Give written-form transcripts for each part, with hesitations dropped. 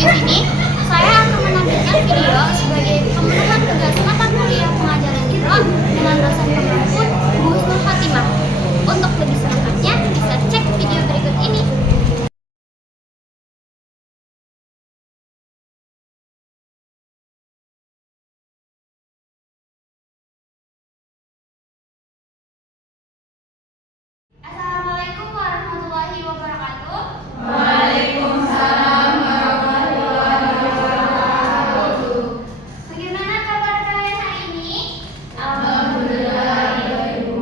Di sini saya akan menampilkan video sebagai pemenuhan tugas mata kuliah pengajaran Iqra dengan dosen pembimbing Bu Husnul Khotimah. Untuk lebih selengkapnya bisa cek video berikut ini. Assalamualaikum warahmatullahi wabarakatuh. Waalaikumsalam warahmatullahi wabarakatuh. Bagaimana kabar kalian hari ini? Alhamdulillah ya Ibu.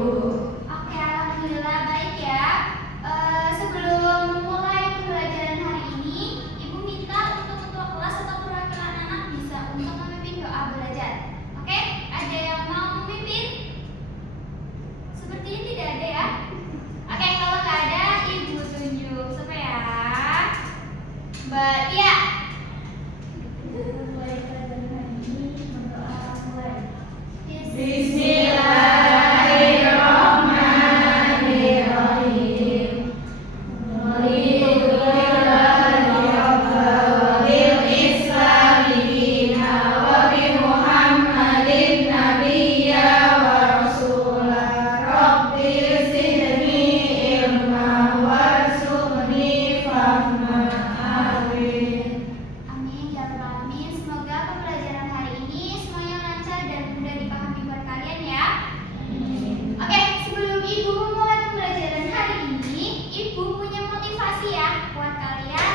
Oke, alhamdulillah baik ya. Sebelum memulai pembelajaran hari ini, Ibu minta untuk ketua kelas atau perwakilan anak bisa untuk memimpin doa belajar. Oke, ada yang mau memimpin? Sepertinya tidak ada ya. Oke, kalau nggak ada, Ibu tunjuk. Siapa ya? Mbak Tia. Bismillahirrahmanirrahim. Walillahirabbil islami dina wa bi Muhammadin nabiyya wa rasulah. Rabbi zidni ilma warzuqni fahma. Amin. Amin ya rabbal alamin. Semoga pembelajaran hari ini semuanya lancar dan mudah dipahami buat kalian ya. Oke, sebelum Ibu memulai pembelajaran hari ini, Ibu punya motivasi ya buat kalian.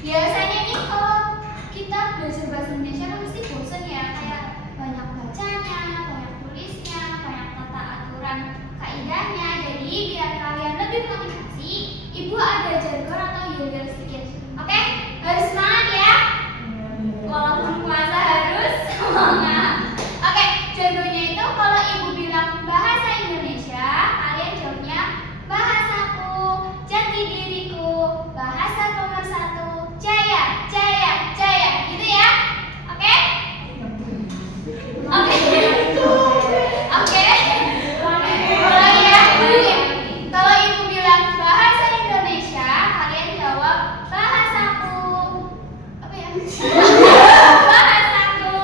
Biasanya nih kalau kita belajar bahasa Indonesia kan mesti bosan ya, kayak banyak bacanya, banyak tulisnya, banyak tata aturan kaidahnya. Jadi biar kalian lebih motivasi, Ibu ada jargon atau yel-yel sedikit. Oke, harus semangat ya. Walaupun puasa harus semangat. Oke, jargonnya itu kalau Ibu bilang bahasa Indonesia, kalian jawabnya bahasaku, jati diriku, bahasa pemersatu, jaya, jaya, jaya, gitu ya. Oke? Oke. Oke. Mulai ya. Kalau Ibu bilang bahasa Indonesia, kalian jawab bahasaku. Apa ya? Bahasaku,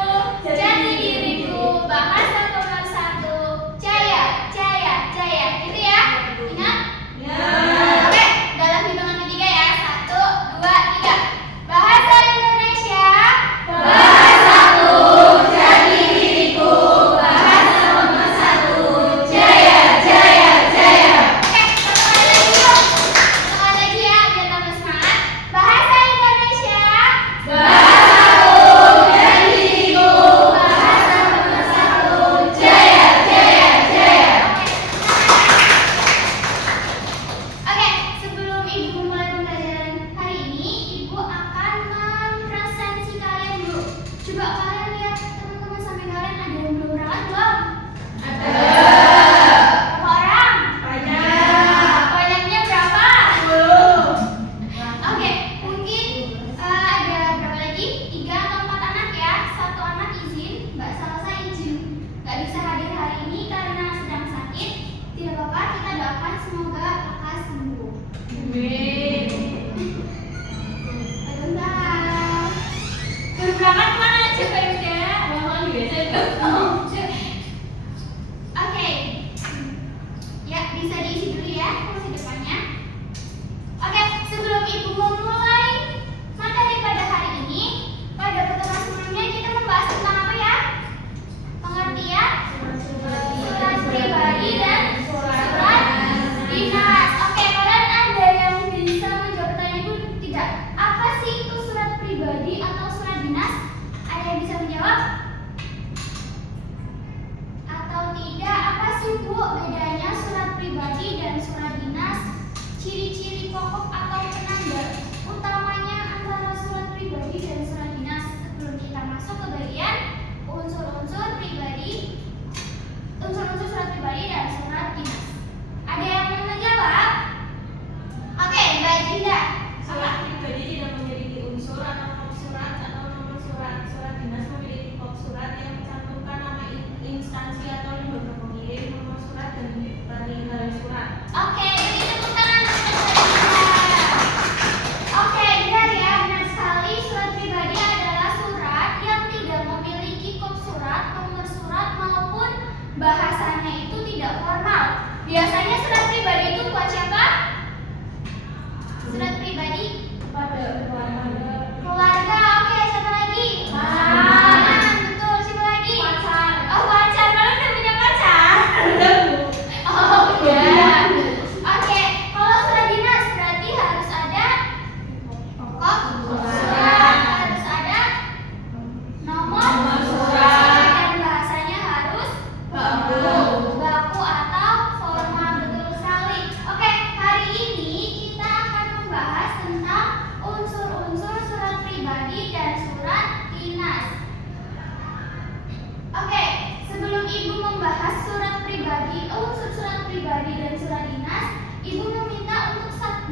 jati diriku, bahasa pemersatu, jaya, jaya, jaya, gitu ya. Ingat? Oke, dalam hitungan ketiga ya. 1, 2, 3. Bahasa Indonesia. Bahasaku, jati diriku, bahasa pemersatu, jaya, jaya, jaya. Oke, satu kali lagi yuk. Satu kali lagi ya, biar tambah semangat. Bahasa Indonesia. Bahasaku, jati diriku, bahasa pemersatu, jaya, jaya, jaya. Oke, sebelum Ibu mulai pembelajaran hari ini, Ibu akan mempresentasi kalian dulu. Coba kalian lihat teman-teman samping kalian ada yang belum berangkat belum? Ada. Berapa orang? Banyak. Banyaknya berapa? 10. Oke, mungkin ada berapa lagi? 3 atau 4 anak ya. 1 anak izin, Mbak Salsa izin nggak bisa hadir hari ini karena sedang sakit. Tidak apa-apa, kita doakan semoga kakak sembuh. Amin. Bentar. Baru berangkat mana coba Yuda? Mohon biasa Oke. Ya, bisa diisi dulu ya kursi depannya. Oke, sebelum Ibu memulai materi pada hari ini, pada pertemuan sebelumnya kita membahas tentang apa ya? Pengertian surat pribadi dan surat dinas. Oke, kalian ada yang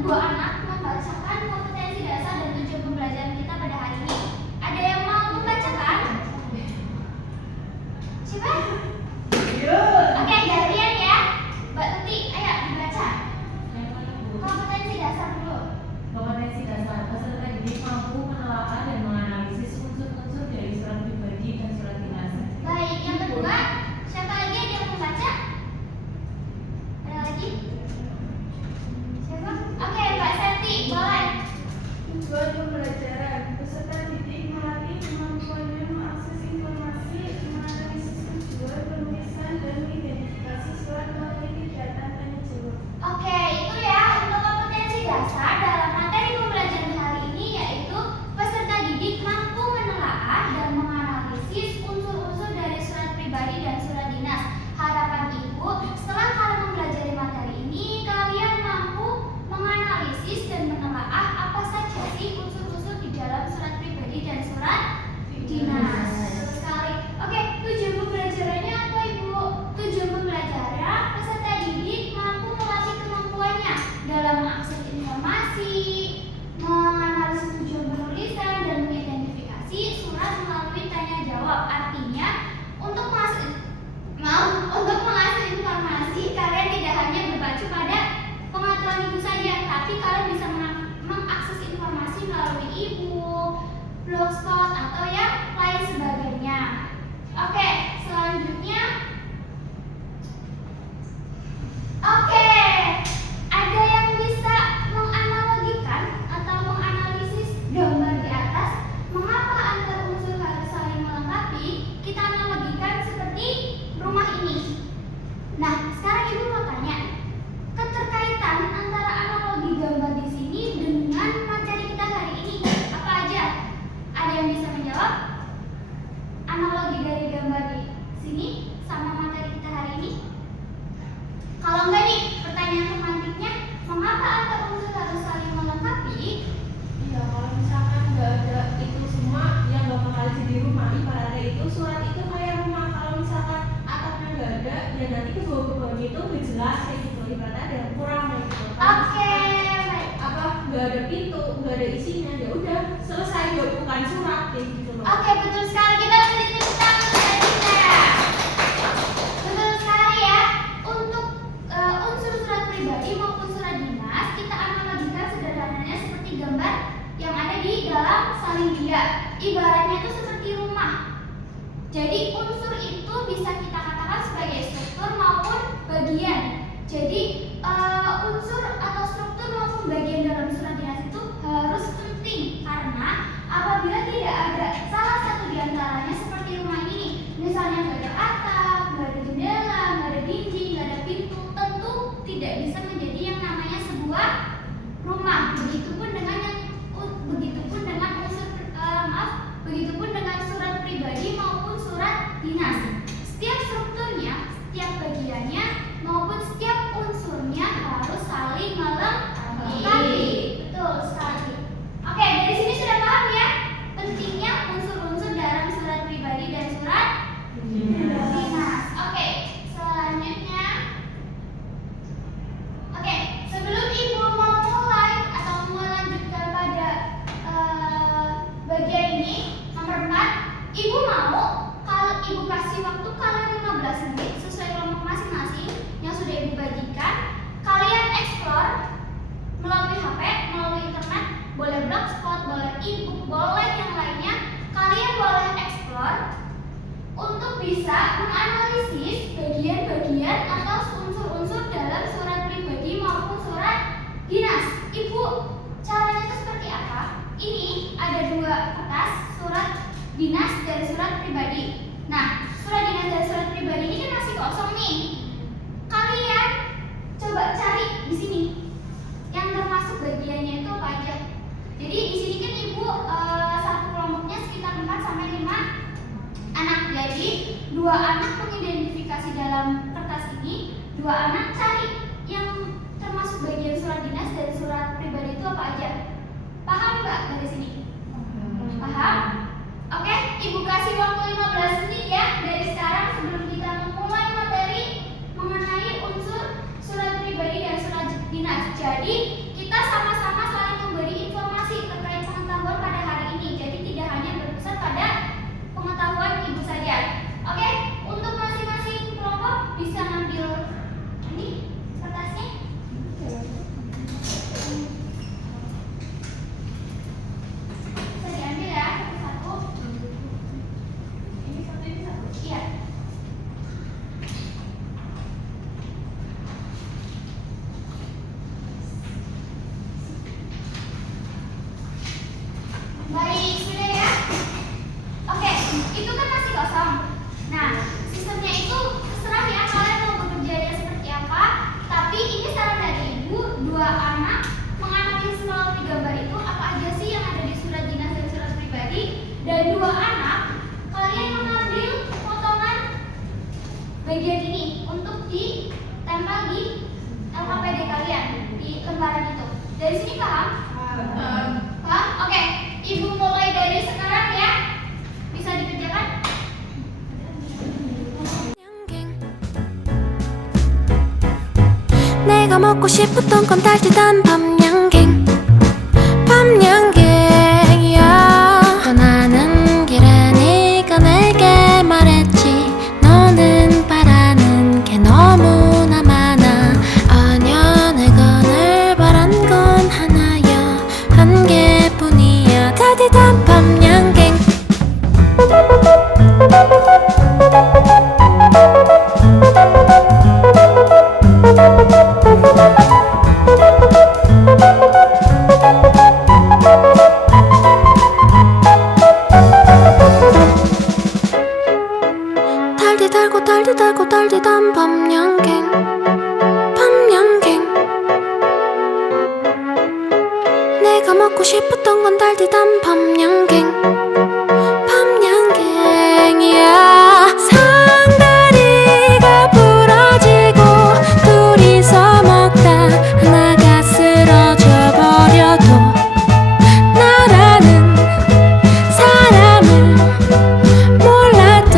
dua anak membacakan kompetensi dasar dan tujuan pembelajaran kita pada hari ini. Ada yang mau membacakan? Siapa? Oke, gantian ya. Mbak Tuti, ayo dibaca. Kompetensi dasar dulu. Kompetensi dasar peserta didik mampu menelaah dan menganalisis unsur-unsur dari surat pribadi dan surat dinas. Baik, yang kedua, siapa lagi yang mau membaca? Ada lagi? Siapa? Oke, Mbak Santi, boleh. Tujuan pembelajaran peserta didik melatih kemampuannya mengakses informasi, menganalisis tujuan, penulisan, dan mengidentifikasi surat melalui kegiatan tanya jawab. Oke, itu ya untuk kompetensi dasar dalam materi pembelajaran hari ini, yaitu peserta didik mampu menelaah dan menganalisis unsur-unsur dari surat pribadi dan surat dinas. Harapan Ibu, setelah kalian mempelajari materi ini, kalian mampu menganalisis dan menelaah apa saja sih unsur-unsur di dalam surat pribadi dan surat dinas. Betul sekali. Oke, tujuan pembelajarannya apa Ibu? Tujuan pembelajaran peserta didik mampu melatih kemampuannya dalam mengakses informasi, menganalisis tujuan penulisan, dan mengidentifikasi surat melalui tanya jawab. Artinya, untuk mengakses informasi, kalian tidak hanya berpacu pada pengetahuan Ibu saja, tapi kalian bisa mengakses informasi melalui e-book, blogspot, atau yang lain sebagainya. Oke, selanjutnya. Oke, ada yang bisa menganalogikan atau menganalisis gambar di atas? Mengapa antar unsur harus saling melengkapi? Kita analogikan seperti rumah ini. Nah, sekarang Ibu mau tanya, keterkaitan antara analogi gambar di sini dengan materi kita hari ini apa aja? Ada yang bisa menjawab? Analogi dari gambar di sini sama materi kita hari ini? Kalau enggak nih, pertanyaan pemantiknya, mengapa antar unsur harus saling melengkapi? Iya, kalau misalkan nggak ada itu semua yang nggak bakal jadi rumah. Ibaratnya itu surat itu kayak rumah. Kalau misalkan atapnya nggak ada, ya nanti ke bawah-bawahnya itu nggak jelas kayak gitu. Ibaratnya ada yang kurang kayak gitu. Oke, baik. Apa nggak ada pintu, nggak ada isinya, ya udah selesai, bukan surat kayak gitu loh. Oke, betul sekali. Kita beri tepuk tangan kepada kita. Betul sekali ya. Untuk unsur surat pribadi maupun surat dinas, kita analogikan sederhananya seperti gambar yang ada di dalam saling dia. Ibaratnya itu seperti rumah. Jadi unsur itu bisa kita katakan sebagai struktur maupun bagian. Jadi unsur atau struktur maupun bagian dalam surat dinas itu harus penting, karena apabila tidak ada salah satu di antaranya seperti rumah ini nih, misalnya nggak ada atap, nggak ada jendela, nggak ada dinding, nggak ada pintu, tentu tidak bisa menjadi yang namanya sebuah rumah. Begitupun dengan begitupun dengan surat pribadi maupun surat dinas. Setiap strukturnya, setiap bagiannya maupun setiap unsurnya harus saling melengkapi. Betul sekali. Oke, dari sini sudah paham ya pentingnya unsur-unsur dalam surat pribadi dan surat dinas. Oke, selanjutnya. Oke, sebelum Ibu mau mulai atau melanjutkan pada bagian ini, nomor 4, Ibu mau kalau Ibu kasih waktu kalian 15 menit sesuai kelompok masing-masing yang sudah Ibu bagikan. Kalian explore melalui HP, melalui internet, boleh blogspot, boleh e-book, boleh yang lainnya. Kalian boleh explore untuk bisa menganalisis bagian-bagian atau unsur-unsur dalam surat pribadi maupun surat dinas. Ibu, caranya itu seperti apa? Ini ada 2 kertas, surat dinas dan surat pribadi. Nah, surat dinas dan surat pribadi ini kan masih kosong nih. Kalian coba cari di sini yang termasuk bagiannya itu apa aja. Jadi di sini kan Ibu satu kelompoknya sekitar 4 sampai 5 anak. Jadi 2 anak mengidentifikasi dalam kertas ini, 2 anak cari yang termasuk bagian surat dinas dan surat pribadi itu apa aja. Paham nggak dari sini? Paham? Oke, Ibu kasih waktu 15 menit ya dari sekarang sebelum kita memulai materi mengenai unsur surat pribadi dan surat dinas. Jadi kita dan 2 anak, kalian mengambil potongan bagian ini untuk ditempel di LKPD kalian di lembaran itu. Dari sini paham? Paham? Oke, Ibu mulai dari sekarang ya. Bisa dikerjakan? 내가 먹고 싶었던 건 따뜻한 밤양갱 밤양갱이야 떠나는 길에 네가 내게 말했지 너는 바라는 게 너무나 많아 아냐 내가 늘 바란 건 하나야 한 개뿐이야 따뜻한 밤양갱 달디 달고 달디단 밤양갱 밤양갱 내가 먹고 싶었던 건 달디단 밤양갱 밤양갱이야 상다리가 부러지고 둘이서 먹다 하나가 쓰러져 버려도 나라는 사람을 몰랐던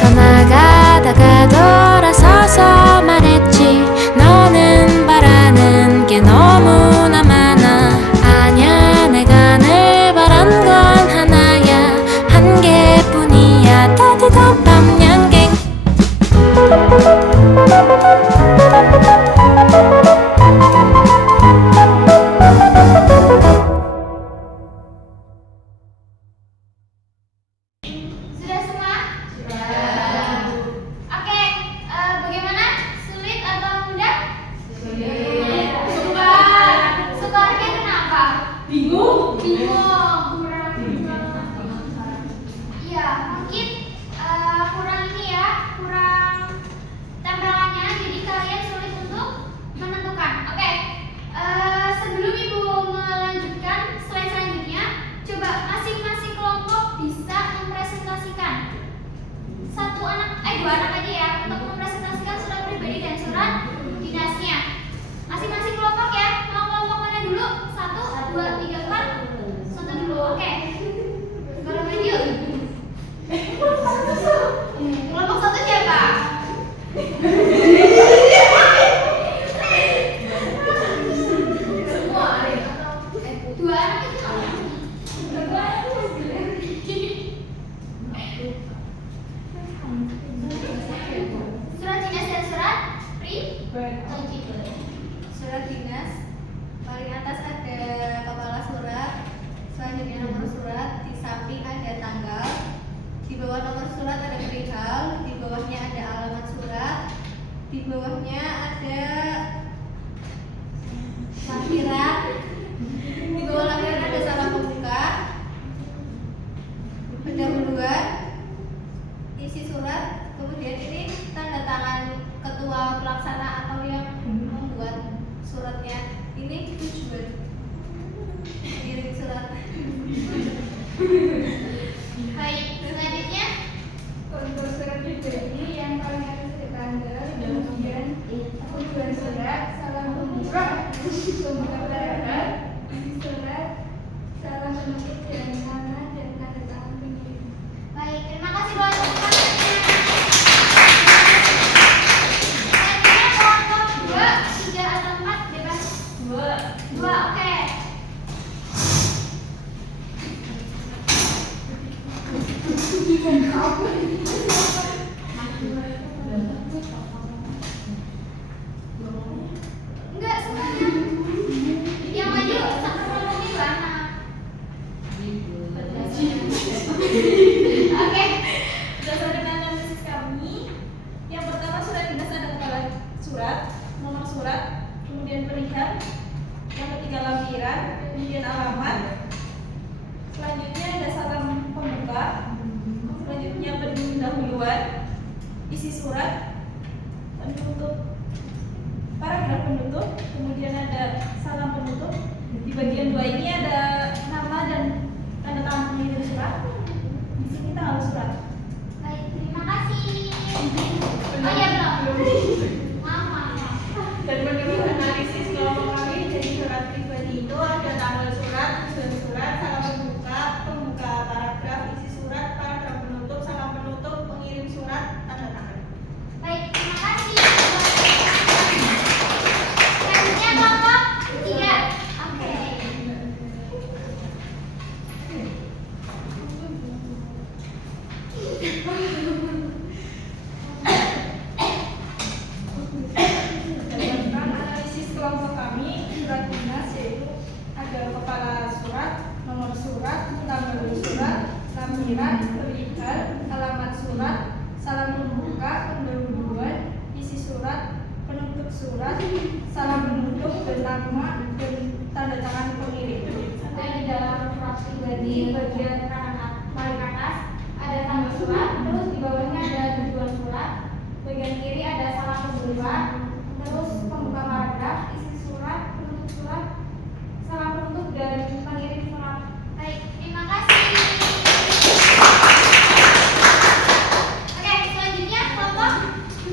떠나가다가 돌아서서 말했지 너는 바라는 게 너무나 많아 아냐 내가 늘 바란 건 하나야 한 개뿐이야 따뜻한 밤양갱 Sudah semua? Sudah. Oke, bagaimana? Sulit atau mudah? Sulit. Sukar. Sukarnya kenapa? Bingung. Iya, mungkin kurang ini ya, kurang tempelannya, jadi kalian sulit untuk menentukan. Oke, sebelum Ibu melanjutkan slide selanjutnya, coba masing-masing kelompok bisa mempresentasikan dua anak aja ya untuk mempresentasikan surat pribadi dan surat dinasnya. Masing-masing kelompok ya. Mau kelompok mana dulu? 1, 2, 3, 4. 1 dulu, oke. Kalau main yuk. Kelompok 1 siapa? Semua dua anak itu surat dinas dan surat pribadi. Surat dinas paling atas ada kepala surat, selanjutnya nomor surat, di samping ada tanggal, di bawah nomor surat ada perihal, di bawahnya ada alamat surat, di bawahnya ada lampiran, di bawah lampiran ada salam pembuka, pendahuluan, isi surat, kemudian ini tanda tangan ketua pelaksana atau yang membuat suratnya, ini tujuan kirim surat. Baik, selanjutnya Untuk surat pribadi yang paling atas ada tanggal, kemudian tujuan surat, salam pembuka pelayanan, isi surat, salam penutup dan nama dan tanda tangan pengirim. baik, terima kasih buat teman-teman. Selanjutnya kelompok 2, 3 atau 4 bebas. 2, oke. Enggak semuanya. Yang maju satu kelompoknya mana? Oke. Berdasarkan analisis kami, yang pertama surat dinas ada kepala surat, nomor surat, kemudian perihal, yang ketiga lampiran, kemudian alamat, selanjutnya ada salam pembuka, selanjutnya pendahuluan, isi surat, penutup, paragraf penutup, kemudian ada salam penutup. Di bagian 2 ini ada nama dan tanda tangan kami surat dinas, yaitu ada kepala surat, nomor surat, tanggal surat, lampiran, perihal, alamat surat, salam pembuka, pendahuluan, isi surat, penutup surat, salam penutup, dan nama dan tanda tangan pengirim. Di dalam surat pribadi bagian kanan paling atas ada tanggal surat, terus di bawahnya ada tujuan surat, bagian kiri ada salam pembuka, terus pembuka paragraf, isi surat, penutup surat, salam penutup, dan pengirim surat. Baik, terima kasih. Oke, selanjutnya kelompok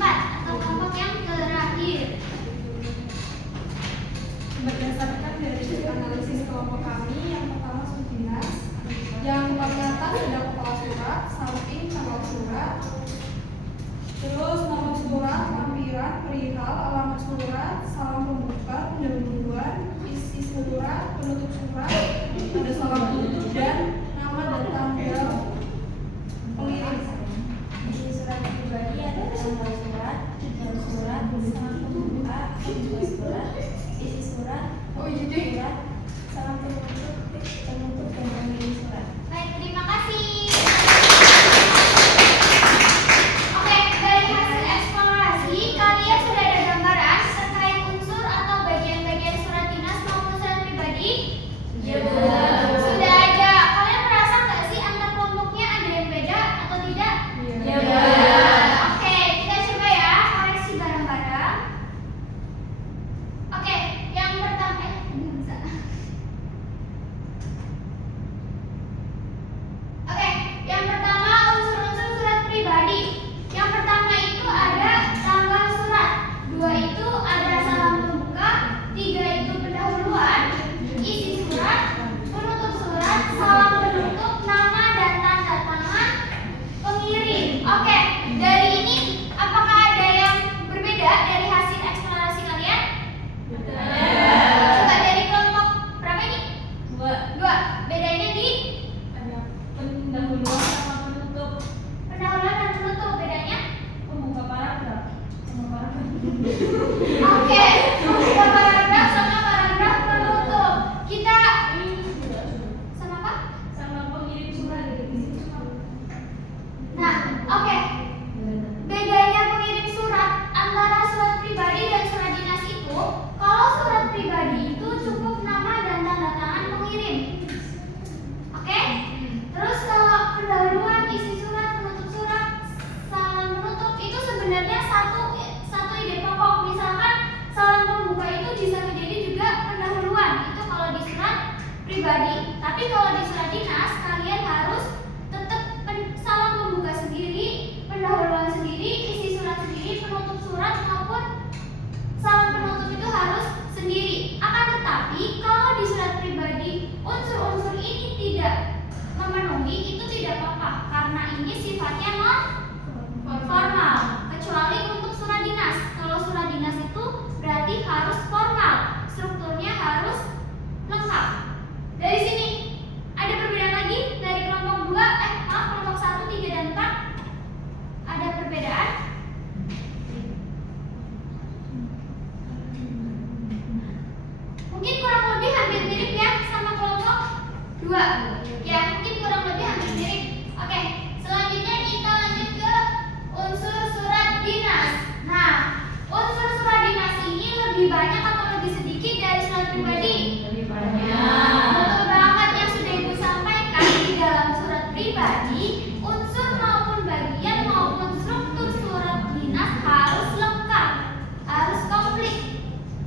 4 atau kelompok yang terakhir. Berdasarkan dari analisis kelompok kami, yang pertama surat dinas, yang paling atas ada kepala surat, samping tanggal surat, terus nomor surat, lampiran, perihal, alamat surat, salam pembuka, pendahuluan, isi surat, penutup surat, ada salam penutup, dan nama dan tanggal pengirim. Di surat pribadi ada tanggal surat, tujuan surat, salam pembuka, penutup surat, isi surat, surat, salam penutup, dan pengirim surat. Baik, terima kasih. Oke, dari hasil eksplorasi, kalian sudah ada gambaran terkait unsur atau bagian-bagian surat dinas maupun surat pribadi? Sudah ada. Kalian merasa nggak sih antar kelompoknya ada yang beda atau tidak? Oke, kita coba ya koreksi bareng-bareng. Oke, yang pertama bisa. Oke, yang pertama unsur-unsur surat pribadi. Yang pertama itu ada tanggal surat, 2 itu ada salam pembuka, 3 itu pendahuluan, isi surat, penutup surat, salam penutup, nama dan tanda tangan pengirim. Oke, dari ini apakah ada yang berbeda dari hasil eksplorasi kalian? Coba dari kelompok berapa ini? 2. Bedanya di Pendahuluan sama penutup, pendahuluan dan penutup, bedanya? pembuka paragraf, sama paragraf. Oke, membuka paragraf sama paragraf penutup. Kita sama apa? Sama pengirim surat gitu. Nah, oke. Bedanya pengirim surat antara surat pribadi dan surat dinas itu, kalau surat pribadi itu cukup nama dan tanda tangan pengirim. Oke? Terus kalau pendahuluan, isi surat, penutup surat, salam penutup itu sebenarnya satu ide pokok. Misalkan salam pembuka itu bisa menjadi juga pendahuluan. Itu kalau di surat pribadi. Tapi kalau di surat dinas kalian harus tetap salam pembuka sendiri, pendahuluan sendiri, isi surat sendiri, penutup surat maupun salam penutup itu harus sendiri. Akan tetapi kalau di surat pribadi unsur-unsur ini tidak memenuhi, itu tidak apa-apa karena ini sifatnya non formal, kecuali untuk surat dinas. Kalau surat dinas itu berarti harus formal, strukturnya harus lengkap. Dari sini ada perbedaan lagi dari kelompok 2, kelompok 1, 3 dan 4. Ada perbedaan? Mungkin kurang lebih hampir mirip ya sama kelompok 2. Ya, mungkin kurang lebih hampir mirip. Oke, selanjutnya kita lanjut ke unsur surat dinas. Nah, unsur surat dinas ini lebih banyak atau lebih sedikit dari surat pribadi? Lebih banyak. Betul banget yang sudah Ibu sampaikan, di dalam surat pribadi, unsur maupun bagian maupun struktur surat dinas harus lengkap, harus komplit.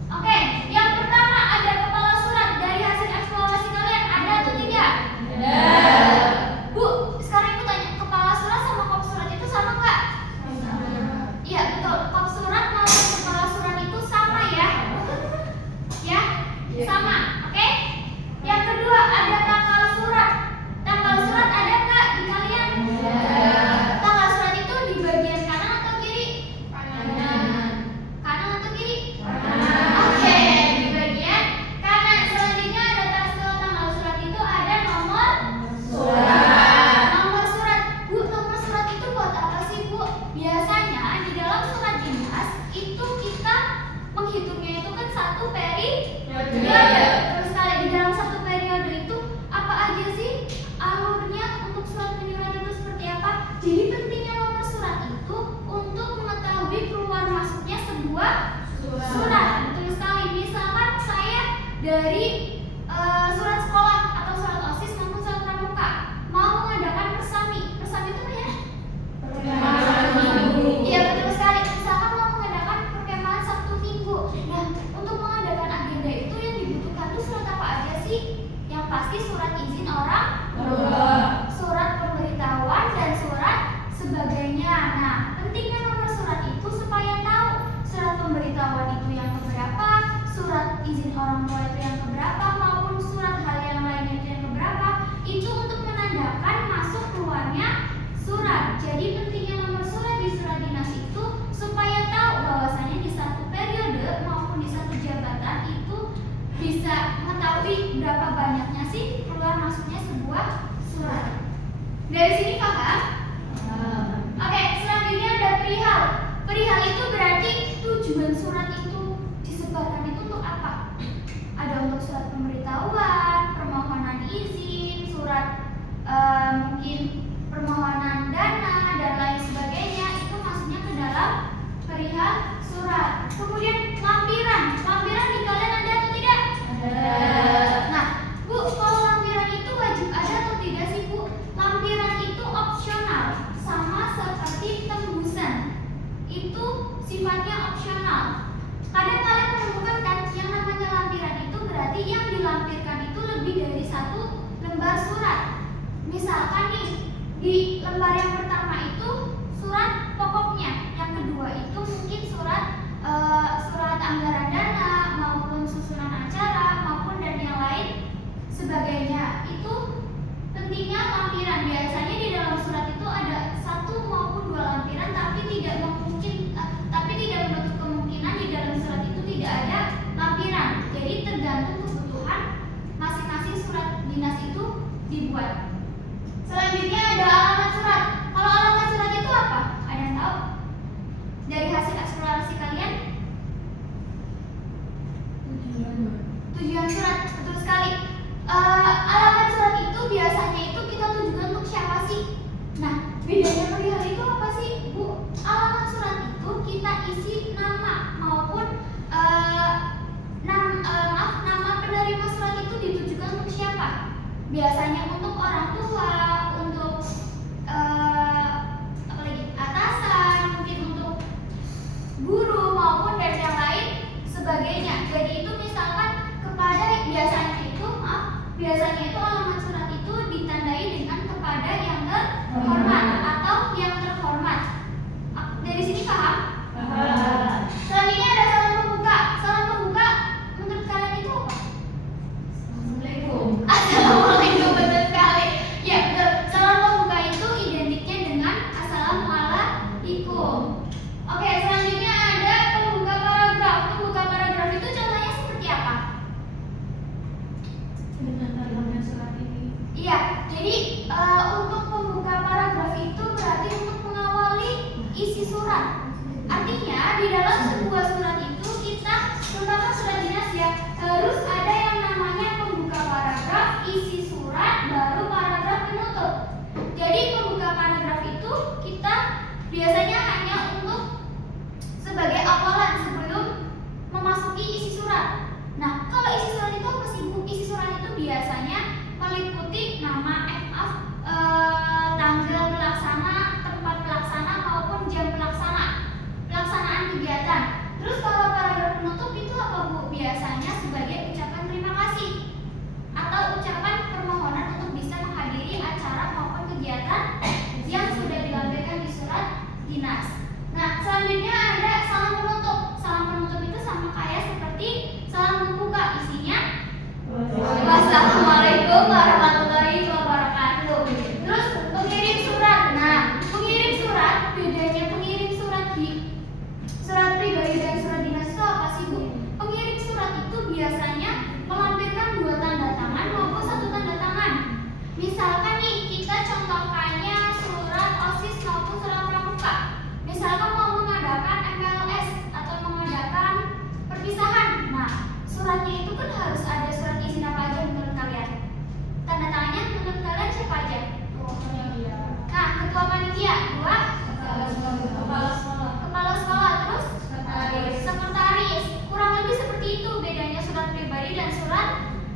Oke, yang pertama ada kepala surat. Dari hasil eksplorasi kalian ada atau tidak? Bu, sekarang Ibu tanya, kepala surat sama kop surat itu sama nggak? Iya betul, kop surat maupun kepala surat itu sama ya. Periode. Terus sekali di dalam satu periode itu apa aja sih alurnya untuk surat menyurat itu seperti apa? Jadi pentingnya nomor surat itu untuk mengetahui keluar masuknya sebuah surat. Betul sekali. Misalkan saya dari surat sekolah atau surat OSIS maupun surat pramuka mau mengadakan persami. Persami itu apa ya? Iya betul sekali. Misalkan mau mengadakan perkemahan Sabtu Minggu. Nah, untuk mengadakan agenda itu yang dibutuhkan tuh surat apa aja sih? Yang pasti surat izin orang tua, surat pemberitahuan dan surat sebagainya. Nah, pentingnya nomor surat itu supaya tahu surat pemberitahuan itu yang keberapa, surat izin orang tua itu yang keberapa, maupun surat hal yang lainnya itu yang keberapa. Itu untuk menandakan masuk keluarnya surat. Jadi pentingnya nomor surat di surat dinas itu supaya tahu bahwasanya di satu periode maupun di satu jabatan itu bisa mengetahui berapa banyaknya sih keluar masuknya sebuah surat. Dari sini paham? Oke, selanjutnya ada perihal. Perihal itu berarti tujuan surat itu disebarkan itu untuk apa? Ada untuk surat pemberitahuan, permohonan izin, surat mungkin permohonan dana dan lain sebagainya, itu masuknya ke dalam perihal surat. Kemudian lampiran. Lampiran di kalian ada atau tidak? Nah, Bu, kalau lampiran itu wajib ada atau tidak sih, Bu? Lampiran itu opsional, sama seperti tembusan. Itu sifatnya opsional. Kadang kalian menemukan kan yang namanya lampiran itu berarti yang dilampirkan itu lebih dari satu lembar surat. Misalkan nih, di lembar yang pertama itu surat pokoknya, yang kedua itu mungkin surat anggaran dana maupun susunan acara maupun dan yang lain sebagainya. Itu pentingnya lampiran. Biasanya di dalam surat itu ada satu maupun dua lampiran, tapi tidak menutup kemungkinan di dalam surat itu tidak ada lampiran. Jadi tergantung kebutuhan masing-masing surat dinas itu dibuat. Selanjutnya ada alamat surat. Kalau alamat surat itu apa? Ada yang tahu? Dari hasil eksplorasi kalian? Tujuan surat, betul sekali. Alamat surat itu biasanya itu kita tujukan untuk siapa sih? Nah, bedanya perihal itu apa sih, Bu? Alamat surat itu kita isi nama maupun nama penerima surat itu ditujukan untuk siapa? Biasanya untuk orang tua, untuk atasan, mungkin untuk guru maupun dan yang lain sebagainya. Jadi itu misalkan kepada biasanya itu alamat surat itu ditandai dengan kepada yang terhormat atau yang terhormat. Dari sini paham? Selanjutnya ada salam pembuka. Salam pembuka menurut kalian itu apa? Assalamualaikum. Assalamualaikum, betul sekali. Ya betul.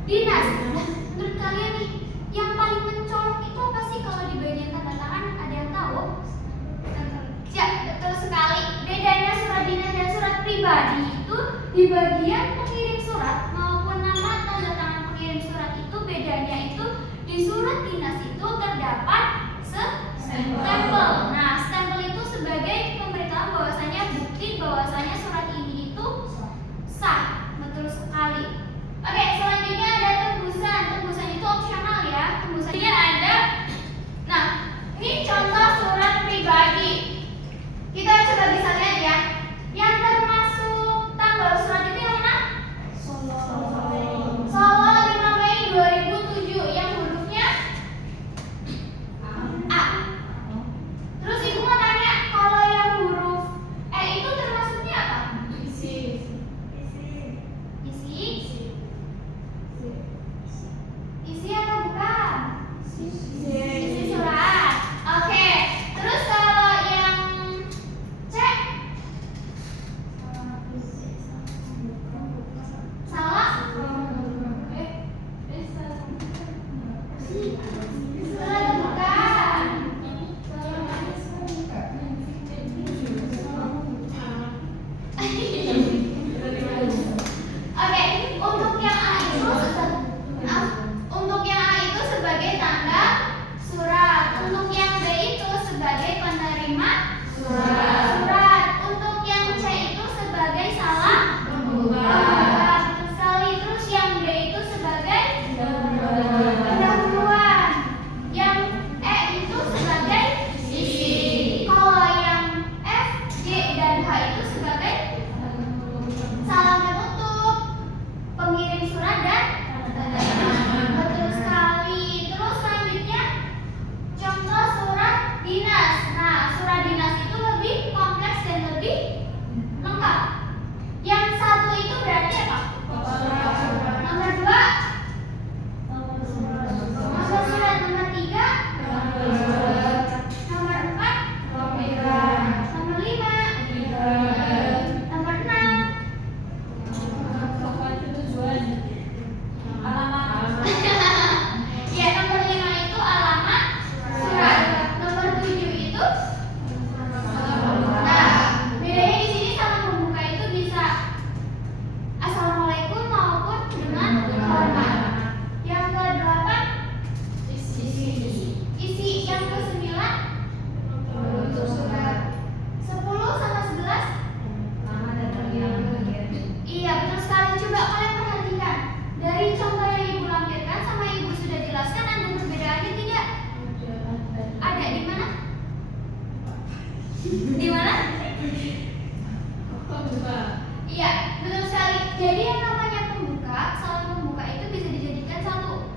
dinas. Nah, menurut kalian nih, yang paling mencolok itu apa sih kalau di bagian tanda tangan? Ada yang tahu? Ya, betul sekali. Bedanya surat dinas dan surat pribadi itu di bagian pengirim surat maupun nama tanda tangan pengirim surat itu bedanya itu di surat dinas itu terdapat stempel. Nah, stempel itu sebagai pemberitahuan bahwasanya bukti bahwasanya surat ini itu sah. Betul sekali. Oke, selanjutnya ada tembusan. Tembusan itu opsional ya. Tembusannya ada. Nah, ini contoh surat pribadi. Kita coba bisa lihat ya. Yang termasuk tanggal surat itu yang mana? Solo 5 Mei 2007. Yang hurufnya A. Terus ibu mau tanya, kalau yang huruf E itu termasuknya apa? Isi. Isi atau bukan? Isi surat. Oke. Terus kalau yang C? Salah? Salah atau bukan? Oke, untuk yang A itu sebagai tanda surat. Untuk yang B itu sebagai penerima surat. Untuk yang C itu sebagai salah pembuka. Betul sekali. Terus yang D itu sebagai pendahuluan. Yang E itu sebagai isi. Kalau yang F, G, dan H itu sebagai salam penutup, pengirim surat dan tanda tangan. Betul sekali. Terus selanjutnya contoh surat dinas. Nah, surat dinas itu lebih kompleks dan lebih lengkap. Yang satu itu berarti apa? Nomor 2 nomor surat. Nomor 3 nomor 4 nomor 5 nomor 6 ya, nomor 5 itu alamat surat. Nomor 7 itu nah, bedanya di sini salam pembuka itu bisa assalamualaikum maupun dengan hormat. Yang ke-8 isi. Yang ke-9 surat. 10 sama 11 iya, betul sekali. Coba kalian perhatikan dari contoh yang ibu lampirkan sama ibu sudah jelaskan, ada perbedaannya tidak? Ada. Di mana? Di mana? Iya, betul sekali. Jadi yang namanya pembuka, salam pembuka itu bisa dijadikan satu.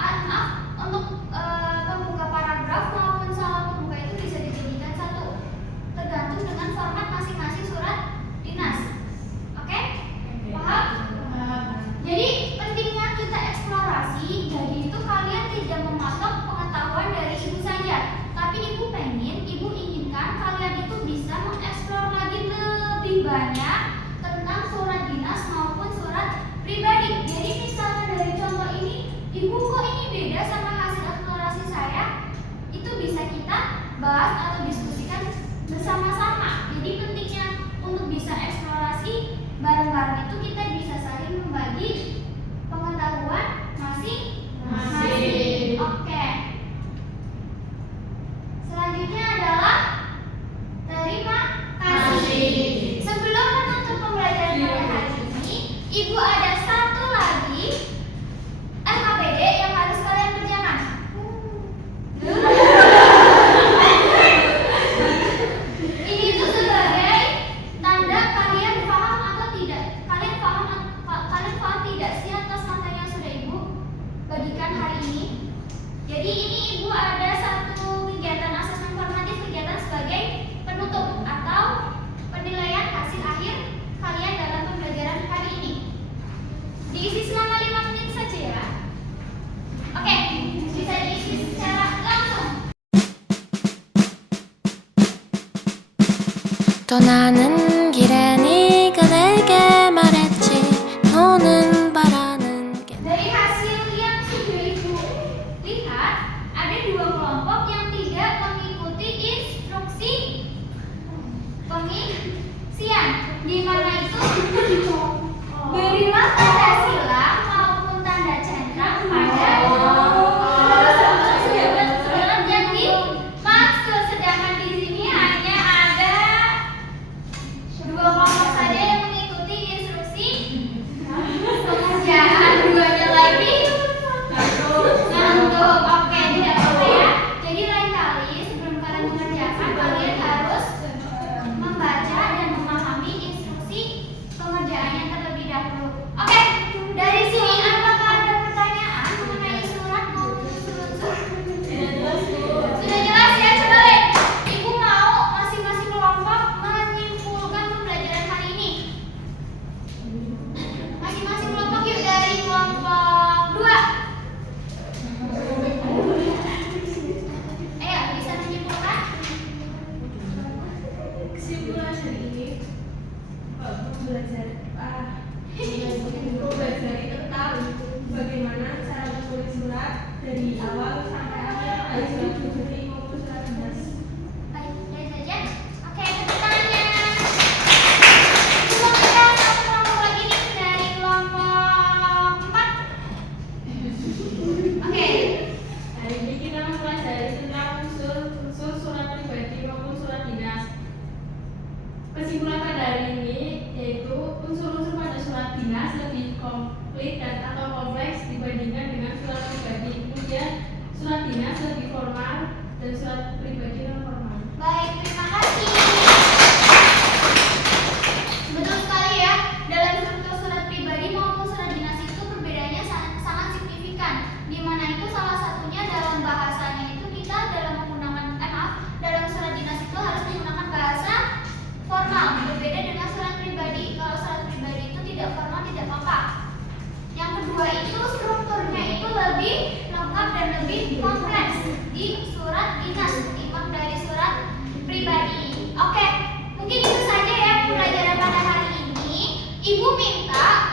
Maaf, untuk pembuka paragraf maupun salam pembuka itu bisa dijadikan satu. Tergantung dengan format masing-masing surat dinas. Oke? Paham? Jadi pentingnya kita eksplorasi. Jadi itu kalian tidak mematok pengetahuan dari ibu saja, tapi ibu inginkan kalian itu bisa mengeksplor lagi lebih banyak tentang surat dinas maupun surat pribadi. Jadi misalnya dari contoh ini, ibu kok ini beda sama hasil eksplorasi saya, itu bisa kita bahas atau diskusikan bersama-sama. Jadi pentingnya untuk bisa eksplorasi bareng-bareng itu kita bisa saling membagi pengetahuan masing-masing. Oke. Selanjutnya adalah terima kasih. Sebelum menutup pembelajaran pada hari ini, ibu ada satu lagi LKPD yang harus kalian kerjakan. Ini tuh sebagai tanda kalian paham atau tidak. Kalian paham tidak sih atas materi yang sudah ibu bagikan hari ini? Jadi ini ibu ada satu kegiatan asesmen formatif, kegiatan sebagai penutup atau penilaian hasil akhir kalian dalam pembelajaran hari ini. Diisi selama 5 menit saja ya. Oke, bisa diisi secara langsung. 떠나는 길에 네가 내게 말했지 너는 바라는 게 Dari belum. Oke, tidak apa-apa ya. Jadi lain kali sebelum kalian mengerjakan, kalian harus membaca dan memahami instruksi pengerjaannya terlebih dahulu. Oke, dari sini apakah ada pertanyaan mengenai surat maupun unsur-unsur? Sudah jelas ya, coba lihat. Ibu mau masing-masing kelompok menyimpulkan pembelajaran hari ini. Masing-masing kelompok yuk, dari kelompok 2. Ayo, bisa menyimpulkan? Kesimpulan hari ini mempelajari tentang bagaimana cara menulis surat dari awal sampai akhir, baik surat pribadi maupun surat dinas. Baik, dari saja. Oke, tepuk tangannya. Coba kita satu kelompok lagi nih, dari kelompok 4. Oke. Hari ini kita mempelajari tentang unsur surat pribadi maupun surat dinas. Kesimpulan pada hari ini yaitu unsur-unsur pada surat dinas lebih komplit dan atau kompleks dibandingkan dengan surat pribadi. Kemudian surat dinas lebih formal dan surat pribadi non formal. Baik, terima kasih. Betul sekali ya, dalam struktur surat pribadi maupun surat dinas itu perbedaannya sangat signifikan. Di mana itu salah satunya dalam bahasanya itu kita dalam menggunakan dalam surat dinas itu harus menggunakan bahasa formal, berbeda dengan surat pribadi. Kalau surat pribadi itu tidak formal, tidak apa-apa. Yang kedua itu strukturnya itu lebih lengkap dan lebih kompleks di surat dinas ketimbang dari surat pribadi. Oke, mungkin itu saja ya pembelajaran pada hari ini. Ibu minta